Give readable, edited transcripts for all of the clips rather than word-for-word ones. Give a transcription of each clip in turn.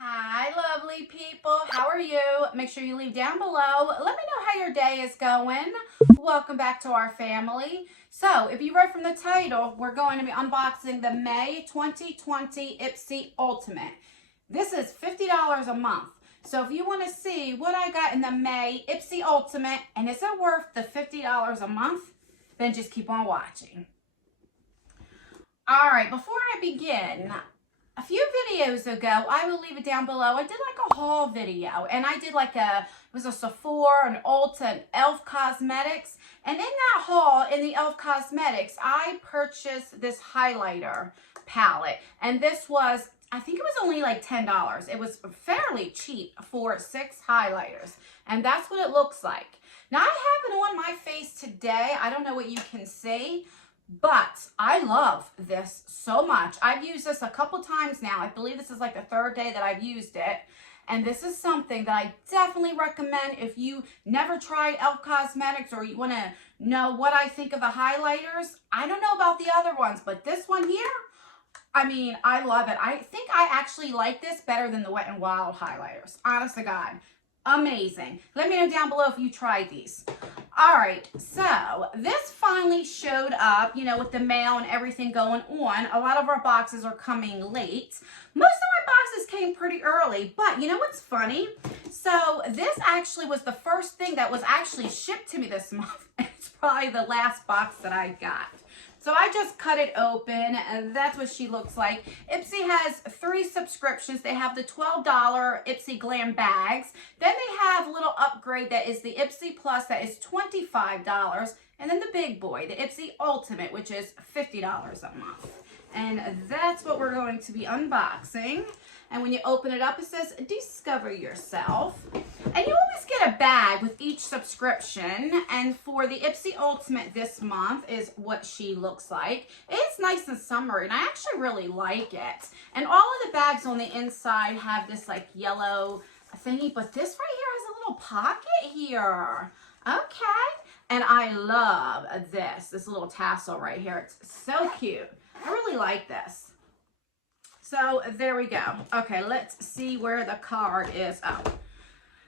Hi, lovely people. How are you? Make sure you leave down below. Let me know how your day is going. Welcome back to our family. So, if you read from the title, we're going to be unboxing the May 2020 Ipsy Ultimate. This is $50 a month. So, if you want to see what I got in the May Ipsy Ultimate, and is it worth the $50 a month, then just keep on watching. All right, before I begin, a few videos ago, I will leave it down below, I did like a haul video, and I did like it was a Sephora, an Ulta, and e.l.f. Cosmetics, and in that haul, in the e.l.f. Cosmetics, I purchased this highlighter palette, and this was, I think it was only like $10. It was fairly cheap for 6 highlighters, and that's what it looks like. Now, I have it on my face today. I don't know what you can see, but I love this so much. I've used this a couple times now. I believe this is like the 3rd day that I've used it. And this is something that I definitely recommend if you never tried e.l.f. Cosmetics or you want to know what I think of the highlighters. I don't know about the other ones, but this one here, I mean, I love it. I think I actually like this better than the Wet n Wild highlighters. Honest to God. Amazing. Let me know down below if you tried these. All right, so this finally showed up, you know, with the mail and everything going on. A lot of our boxes are coming late. Most of my boxes came pretty early, but you know what's funny? So this actually was the first thing that was actually shipped to me this month. It's probably the last box that I got. So I just cut it open, and that's what she looks like. Ipsy has 3 subscriptions. They have the $12 Ipsy GLAM bags. Then they have a little upgrade that is the Ipsy Plus that is $25. And then the big boy, the Ipsy Ultimate, which is $50 a month. And that's what we're going to be unboxing. And when you open it up, it says, Discover Yourself. And you always get a bag with each subscription. And for the Ipsy Ultimate this month is what she looks like. It's nice and summery, and I actually really like it. And all of the bags on the inside have this like yellow thingy, but this right here has a little pocket here. Okay. And I love this little tassel right here. It's so cute. I really like this. So there we go. Okay, let's see where the card is. Oh.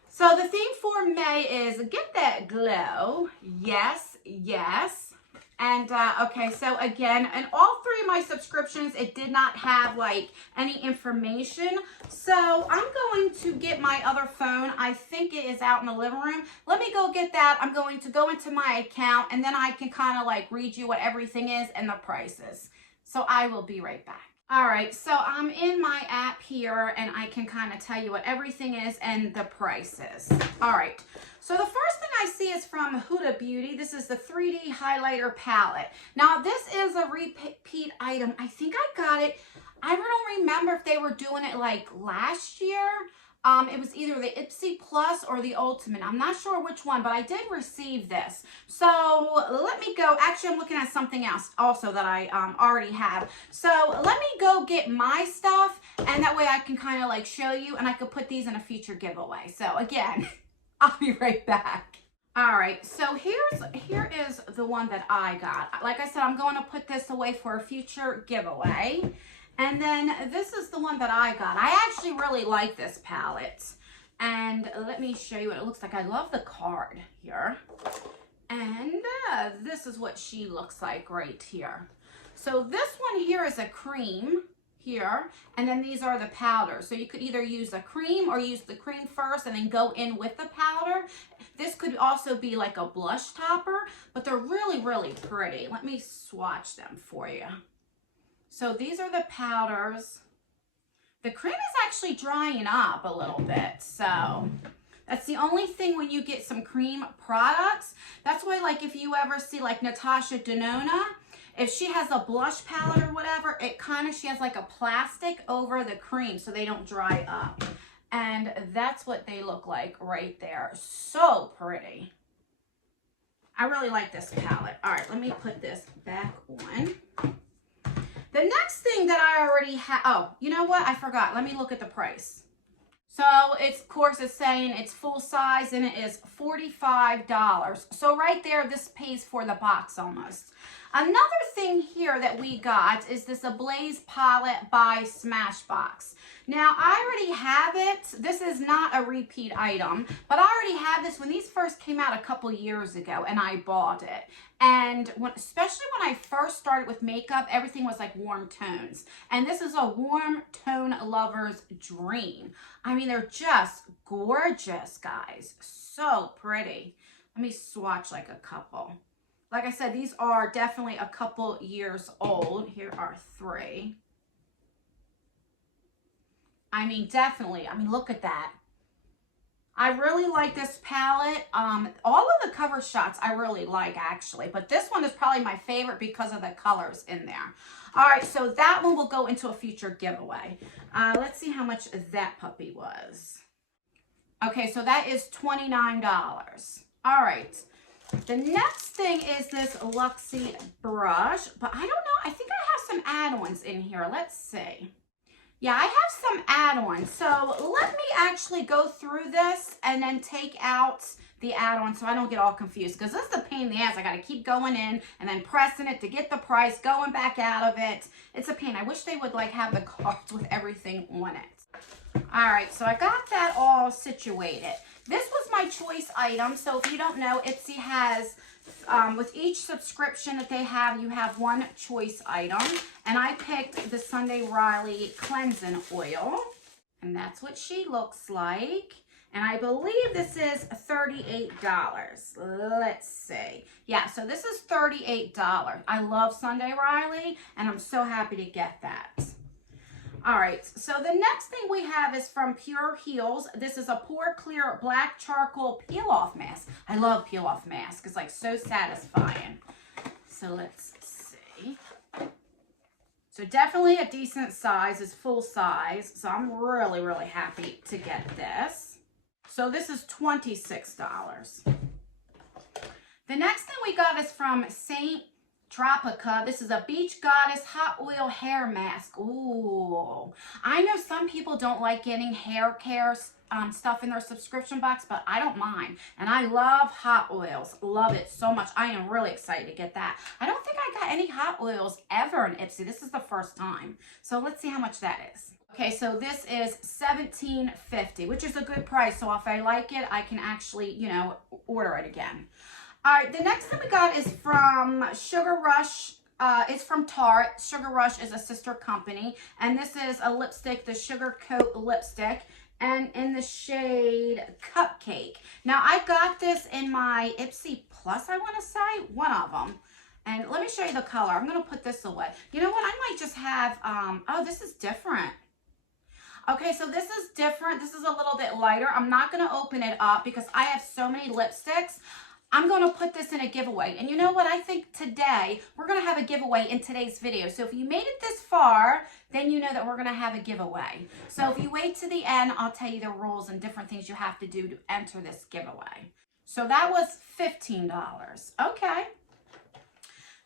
So the theme for May is get that glow. Yes, yes. And okay, so again, in all 3 of my subscriptions, it did not have like any information. So I'm going to get my other phone. I think it is out in the living room. Let me go get that. I'm going to go into my account, and then I can kind of like read you what everything is and the prices. So I will be right back. All right, so I'm in my app here, and I can kind of tell you what everything is and the prices. All right, so the first thing I see is from Huda Beauty. This is the 3D highlighter palette. Now, this is a repeat item. I think I got it. I don't remember if they were doing it like last year. It was either the Ipsy Plus or the Ultimate. I'm not sure which one, but I did receive this. So let me go. Actually, I'm looking at something else also that I already have. So let me go get my stuff, and that way I can kind of like show you, and I could put these in a future giveaway. So again, I'll be right back. All right, so here is the one that I got. Like I said, I'm going to put this away for a future giveaway. And then this is the one that I got. I actually really like this palette. And let me show you what it looks like. I love the card here. And this is what she looks like right here. So this one here is a cream here. And then these are the powders. So you could either use the cream or use the cream first and then go in with the powder. This could also be like a blush topper. But they're really, really pretty. Let me swatch them for you. So these are the powders. The cream is actually drying up a little bit. So that's the only thing when you get some cream products. That's why, like, if you ever see like Natasha Denona, if she has a blush palette or whatever, it kind of, she has like a plastic over the cream so they don't dry up. And that's what they look like right there. So pretty. I really like this palette. All right, let me put this back on. The next thing that I already have, oh, you know what? I forgot. Let me look at the price. So it's, of course, it's saying it's full size and it is $45. So right there, this pays for the box almost. Another thing here that we got is this Ablaze palette by Smashbox. Now, I already have it. This is not a repeat item, but I already have this when these first came out a couple years ago, and I bought it. And especially when I first started with makeup, everything was like warm tones. And this is a warm tone lover's dream. I mean, they're just gorgeous, guys. So pretty. Let me swatch like a couple. Like I said, these are definitely a couple years old. Here are 3. I mean, definitely. I mean, look at that. I really like this palette. All of the cover shots I really like, actually. But this one is probably my favorite because of the colors in there. All right, so that one will go into a future giveaway. Let's see how much that puppy was. Okay, so that is $29. All right. The next thing is this Luxie brush, but I don't know. I think I have some add-ons in here. Let's see. Yeah, I have some add-ons. So let me actually go through this and then take out the add-on so I don't get all confused, because this is a pain in the ass. I got to keep going in and then pressing it to get the price, going back out of it. It's a pain. I wish they would like have the cards with everything on it. All right, so I got that all situated. This was my choice item. So if you don't know, Ipsy has, with each subscription that they have, you have one choice item. And I picked the Sunday Riley Cleansing Oil. And that's what she looks like. And I believe this is $38. Let's see. Yeah, so this is $38. I love Sunday Riley, and I'm so happy to get that. All right, so the next thing we have is from Pure Heals. This is a Pore Clear Black Charcoal Peel-Off Mask. I love peel-off masks. It's like so satisfying. So let's see. So definitely a decent size. It's full size. So I'm really, really happy to get this. So this is $26. The next thing we got is from Saint Tropica. This is a Beach Goddess Hot Oil Hair Mask. Ooh. I know some people don't like getting hair care stuff in their subscription box, but I don't mind. And I love hot oils. Love it so much. I am really excited to get that. I don't think I got any hot oils ever in Ipsy. This is the first time. So let's see how much that is. Okay, so this is $17.50, which is a good price. So if I like it, I can actually, you know, order it again. All right, the next thing we got is from Sugar Rush. It's from Tarte. Sugar Rush is a sister company. And this is a lipstick, the Sugar Coat lipstick, and in the shade Cupcake. Now, I got this in my Ipsy Plus, I want to say, one of them. And let me show you the color. I'm going to put this away. You know what? I might just have, oh, this is different. Okay, so this is different. This is a little bit lighter. I'm not going to open it up because I have so many lipsticks. I'm going to put this in a giveaway. And you know what? I think today we're going to have a giveaway in today's video. So if you made it this far, then you know that we're going to have a giveaway. So if you wait to the end, I'll tell you the rules and different things you have to do to enter this giveaway. So that was $15. Okay.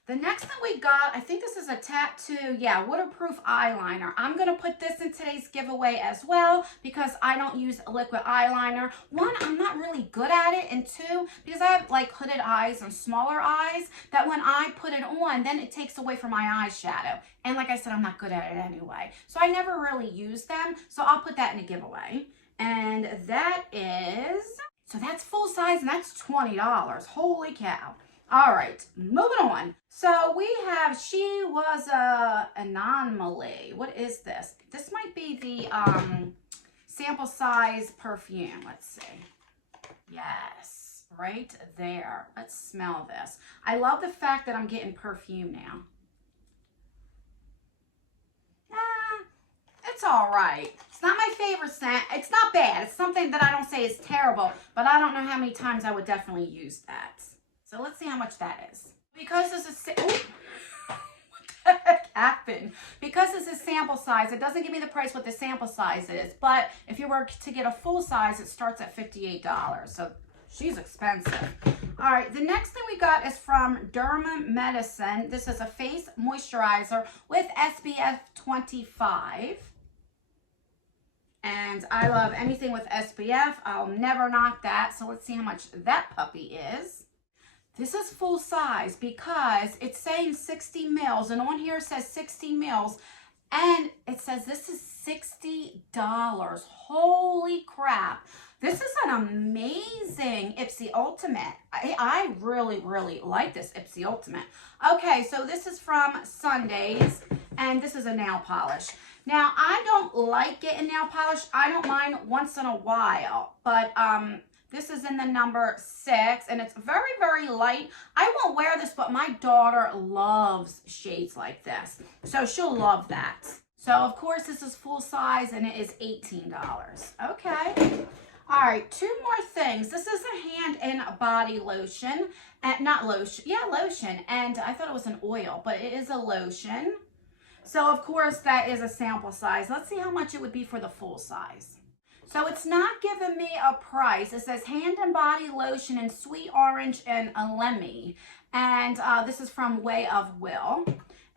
The next thing we got, I think this is a tattoo, yeah, waterproof eyeliner. I'm going to put this in today's giveaway as well because I don't use liquid eyeliner. One, I'm not really good at it, and two, because I have like hooded eyes and smaller eyes, that when I put it on, then it takes away from my eyeshadow. And like I said, I'm not good at it anyway. So I never really use them, so I'll put that in a giveaway. And that is, so that's full size and that's $20. Holy cow. All right, moving on. So we have She Was a Anomaly. What is this? This might be the sample size perfume. Let's see. Yes, right there. Let's smell this. I love the fact that I'm getting perfume now. It's all right. It's not my favorite scent. It's not bad. It's something that I don't say is terrible, but I don't know how many times I would definitely use that. So let's see how much that is. Because this is, what the heck happened? Because this is sample size, it doesn't give me the price what the sample size is. But if you were to get a full size, it starts at $58. So she's expensive. All right, the next thing we got is from Derma Medicine. This is a face moisturizer with SPF 25. And I love anything with SPF. I'll never knock that. So let's see how much that puppy is. This is full size because it's saying 60 mils, and on here it says 60 mils, and it says this is $60. Holy crap. This is an amazing Ipsy Ultimate. I really, really like this Ipsy Ultimate. Okay, so this is from Sundays, and this is a nail polish. Now, I don't like getting nail polish. I don't mind once in a while, but this is in the number 6, and it's very, very light. I won't wear this, but my daughter loves shades like this, so she'll love that. So, of course, this is full size, and it is $18. Okay. All right, 2 more things. This is a hand and body lotion, and not lotion, yeah, lotion, and I thought it was an oil, but it is a lotion. So, of course, that is a sample size. Let's see how much it would be for the full size. So, it's not giving me a price. It says hand and body lotion in sweet orange and a lemon, and this is from Way of Will.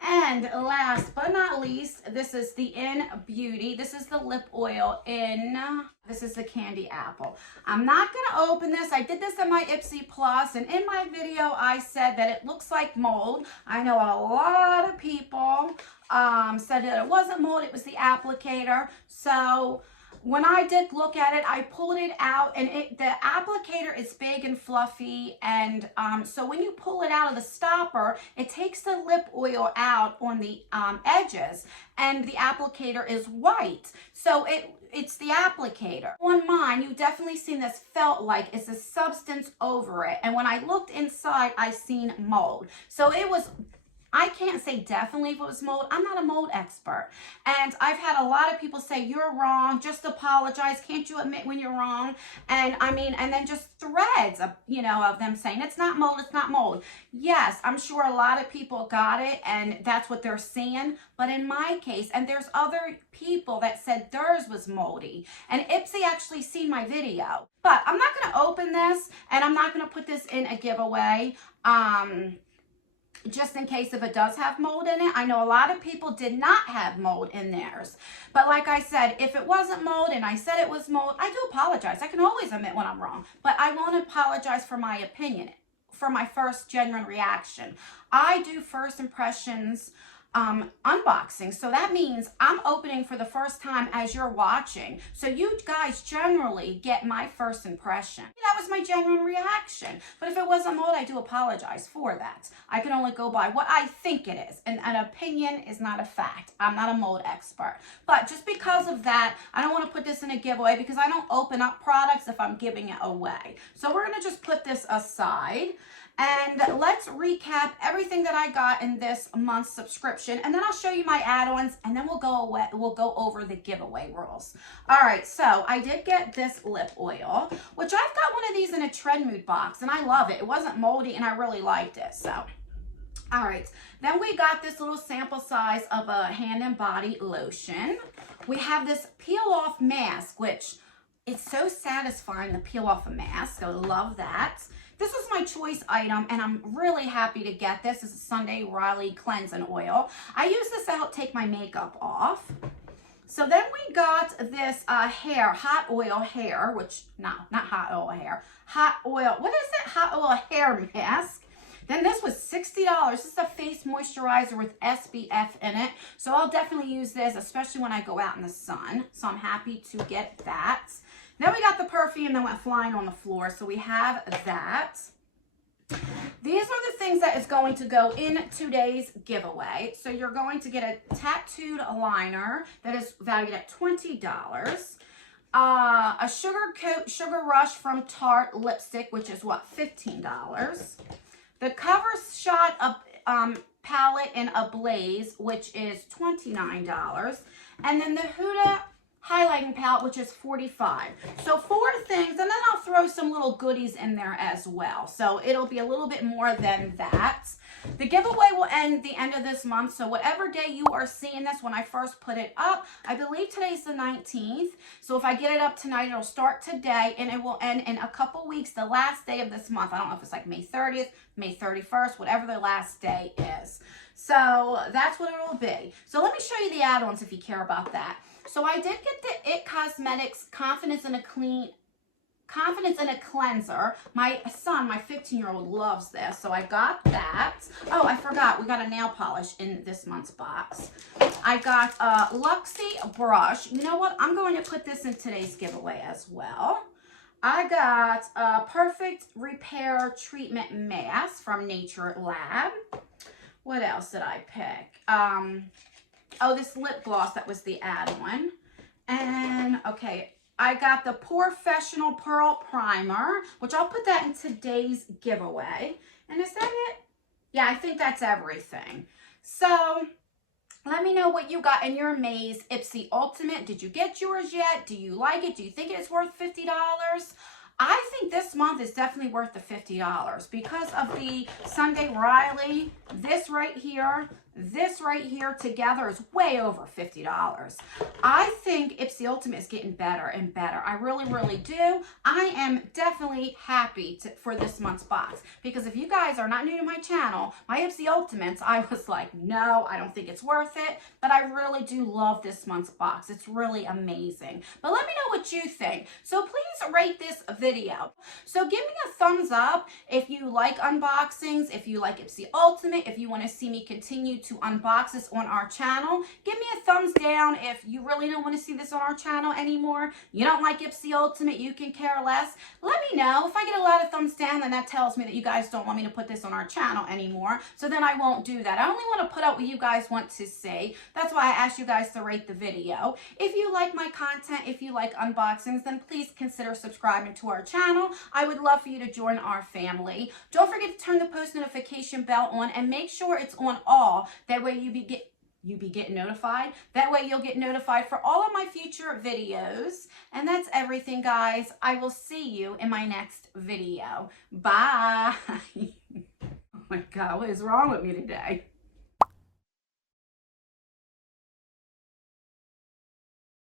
And last but not least, this is the In Beauty. This is the lip oil in, this is the Candy Apple. I'm not going to open this. I did this in my Ipsy Plus, and in my video, I said that it looks like mold. I know a lot of people said that it wasn't mold, it was the applicator. So when I did look at it, I pulled it out, and the applicator is big and fluffy, and so when you pull it out of the stopper, it takes the lip oil out on the edges, and the applicator is white. So it's the applicator. On mine, you've definitely seen this felt like it's a substance over it, and when I looked inside, I seen mold. So it was, I can't say definitely if it was mold. I'm not a mold expert. And I've had a lot of people say, you're wrong, just apologize. Can't you admit when you're wrong? And I mean, and then just threads of, you know, of them saying, it's not mold, it's not mold. Yes, I'm sure a lot of people got it and that's what they're seeing. But in my case, and there's other people that said theirs was moldy. And Ipsy actually seen my video. But I'm not going to open this, and I'm not going to put this in a giveaway. Just in case if it does have mold in it. I know a lot of people did not have mold in theirs. But like I said, if it wasn't mold and I said it was mold, I do apologize. I can always admit when I'm wrong. But I won't apologize for my opinion, for my first genuine reaction. I do first impressions unboxing. So that means I'm opening for the first time as you're watching. So you guys generally get my first impression. That was my genuine reaction. But if it wasn't mold, I do apologize for that. I can only go by what I think it is. And an opinion is not a fact. I'm not a mold expert. But just because of that, I don't want to put this in a giveaway because I don't open up products if I'm giving it away. So we're going to just put this aside. And let's recap everything that I got in this month's subscription, and then I'll show you my add-ons, and then we'll go over the giveaway rules. All right, so I did get this lip oil, which I've got one of these in a Trend Mood box, and I love it. It wasn't moldy, and I really liked it. So, all right, then we got this little sample size of a hand and body lotion. We have this peel-off mask, which it's so satisfying to peel off a mask. I love that. This was my choice item, and I'm really happy to get this. This is Sunday Riley Cleansing Oil. I use this to help take my makeup off. So then we got this hot oil hair, which, not hot oil hair, hot oil, what is it? Hot oil hair mask. Then this was $60. This is a face moisturizer with SPF in it. So I'll definitely use this, especially when I go out in the sun. So I'm happy to get that. Then we got the perfume that went flying on the floor. So we have that. These are the things that is going to go in today's giveaway. So you're going to get a tattooed liner that is valued at $20. A Sugar Rush from Tarte lipstick, which is what, $15. The Cover Shot palette in a Blaze, which is $29. And then the Huda highlighting palette, which is $45. So 4 things, and then I'll throw some little goodies in there as well. So it'll be a little bit more than that. The giveaway will end the end of this month, so whatever day you are seeing this, when I first put it up, I believe today's the 19th. So if I get it up tonight, it'll start today, and it will end in a couple weeks, the last day of this month. I don't know if it's like May 30th, May 31st, whatever the last day is. So that's what it'll be. So let me show you the add-ons if you care about that. So I did get the IT Cosmetics Confidence in a Clean Confidence in a Cleanser. My son, my 15-year-old, loves this, so I got that. Oh, I forgot, we got a nail polish in this month's box. I got a Luxie brush. You know what? I'm going to put this in today's giveaway as well. I got a Perfect Repair Treatment Mask from Nature Lab. What else did I pick? Oh, this lip gloss, that was the add-on. And, okay, I got the Professional Pearl Primer, which I'll put that in today's giveaway. And is that it? Yeah, I think that's everything. So, let me know what you got in your Maze Ipsy Ultimate. Did you get yours yet? Do you like it? Do you think it's worth $50? I think this month is definitely worth the $50 because of the Sunday Riley. This right here together is way over $50. I think Ipsy Ultimate is getting better and better. I really, really do. I am definitely happy for this month's box because if you guys are not new to my channel, my Ipsy Ultimates, I was like, no, I don't think it's worth it, but I really do love this month's box. It's really amazing. But let me know what you think. So please rate this video. So give me a thumbs up if you like unboxings, if you like Ipsy Ultimate, if you want to see me continue to unbox this on our channel. Give me a thumbs down if you really don't want to see this on our channel anymore. You don't like Ipsy Ultimate, you can care less. Let me know. If I get a lot of thumbs down, then that tells me that you guys don't want me to put this on our channel anymore. So then I won't do that. I only want to put out what you guys want to see. That's why I asked you guys to rate the video. If you like my content, if you like unboxings, then please consider subscribing to our channel. I would love for you to join our family. Don't forget to turn the post notification bell on and make sure it's on all. That way you be getting notified. That way you'll get notified for all of my future videos. And that's everything, guys. I will see you in my next video. Bye. Oh my God, what is wrong with me today?